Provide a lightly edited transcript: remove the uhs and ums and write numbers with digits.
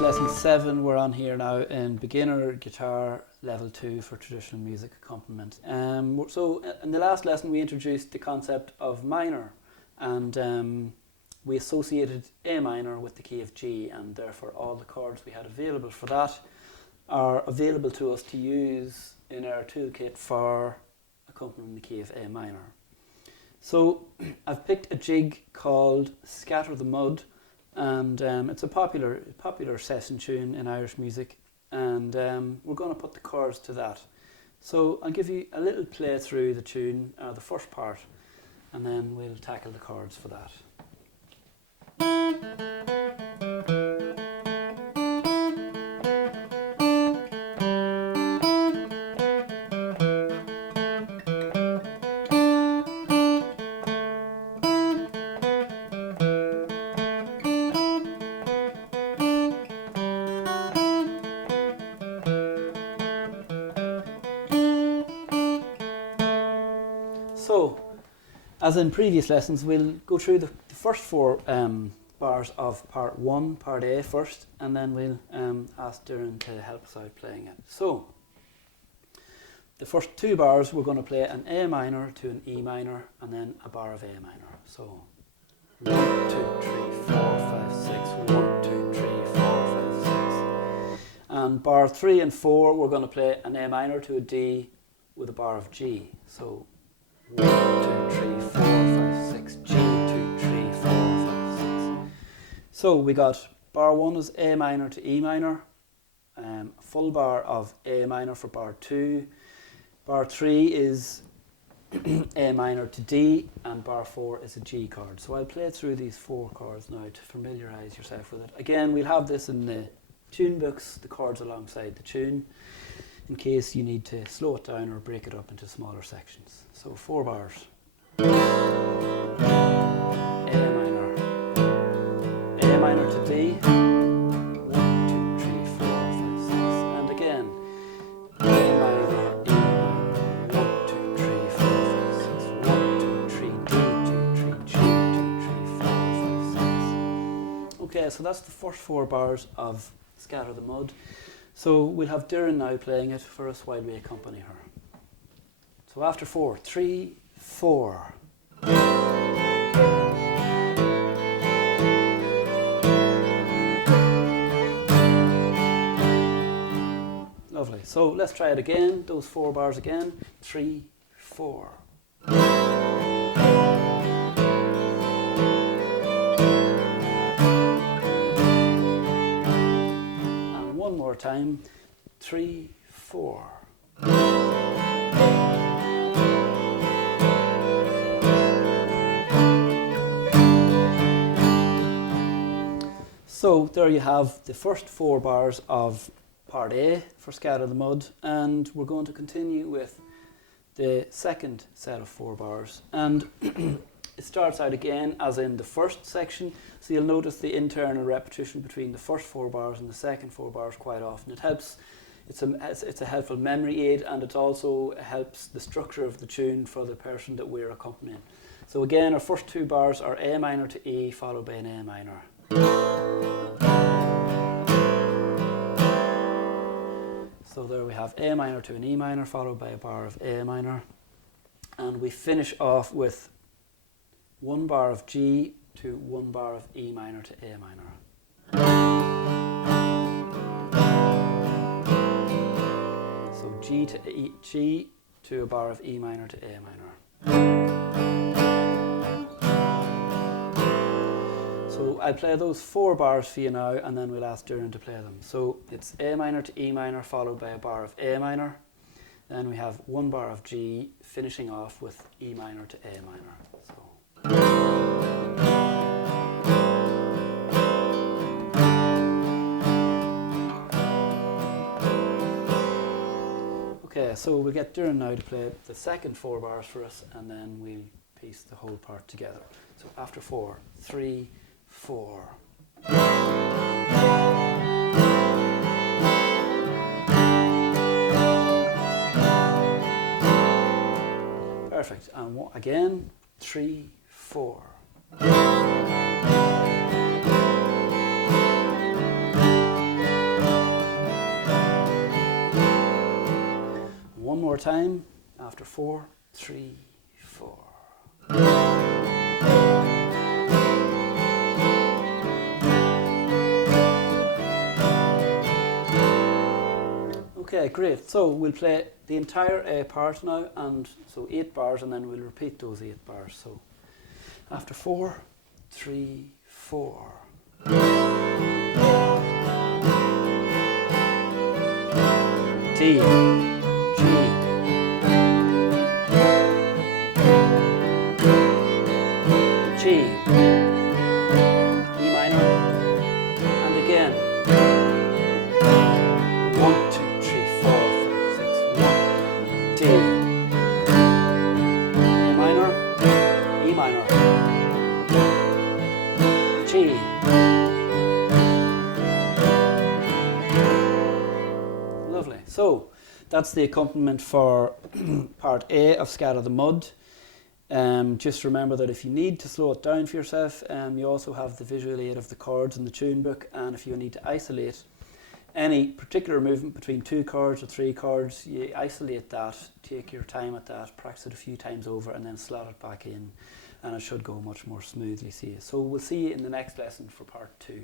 is lesson 7. We're on here now in beginner guitar level 2 for traditional music accompaniment. So in the last lesson we introduced the concept of minor, and we associated A minor with the key of G, and therefore all the chords we had available for that are available to us to use in our toolkit for accompanying the key of A minor. So I've picked a jig called Scatter the Mud, and it's a popular session tune in Irish music, and we're going to put the chords to that. So I'll give you a little play through the tune, the first part, and then we'll tackle the chords for that. So, as in previous lessons, we'll go through the first 4 bars of part 1, part A first, and then we'll ask Doireann to help us out playing it. So, the first 2 bars we're going to play an A minor to an E minor, and then a bar of A minor. So, 1, 2, 3, 4, 5, 6, 1, 2, 3, 4, 5, 6. And bar 3 and 4 we're going to play an A minor to a D with a bar of G. So, 1, 2, 3, 4, 5, 6, G, 2, 3, 4, 5, 6. So we got bar 1 is A minor to E minor, a full bar of A minor for bar 2, bar 3 is A minor to D, and bar 4 is a G chord. So I'll play through these 4 chords now to familiarise yourself with it. Again, we'll have this in the tune books, the chords alongside the tune, in case you need to slow it down or break it up into smaller sections. So 4 bars. A minor. A minor to D. 1, 2, 3, 4, 5, 6. And again. A minor, E minor. 1, 2, 3, 4, 5, 6. 1, 2, 3, D, 2, 3, G, 2, 3, 4, 5, 6. Okay, so that's the first 4 bars of Scatter the Mud. So we'll have Doireann now playing it for us while we accompany her. So after 4, 3, 4. Lovely. So let's try it again, those 4 bars again. 3, 4. And one more time. 3, 4. So there you have the first 4 bars of part A for Scatter the Mud, and we're going to continue with the second set of 4 bars. And it starts out again as in the first section, so you'll notice the internal repetition between the first 4 bars and the second 4 bars quite often. It helps. It's a helpful memory aid, and it also helps the structure of the tune for the person that we're accompanying. So again, our first 2 bars are A minor to E followed by an A minor. So there we have A minor to an E minor followed by a bar of A minor, and we finish off with 1 bar of G to 1 bar of E minor to A minor. So G to E, G to a bar of E minor to A minor. So I'll play those 4 bars for you now, and then we'll ask Doireann to play them. So it's A minor to E minor followed by a bar of A minor. Then we have 1 bar of G, finishing off with E minor to A minor. Okay, so we'll get Doireann now to play the second 4 bars for us, and then we'll piece the whole part together. So after 4, 3, 4. Perfect. And again, 3, 4. one more time after 4, 3, 4. Okay, great. So we'll play the entire A part now, and so 8 bars, and then we'll repeat those 8 bars. So after 4, 3, 4. G, G, G, E minor, and again. 1, 2, 3, 4, 5, 6, 1. D, A minor, E minor, G. Lovely. So that's the accompaniment for part A of Scatter the Mud. Just remember that if you need to slow it down for yourself, you also have the visual aid of the chords in the tune book, and if you need to isolate any particular movement between 2 chords or 3 chords, you isolate that, take your time at that, practice it a few times over, and then slot it back in, and it should go much more smoothly. So we'll see you in the next lesson for part 2.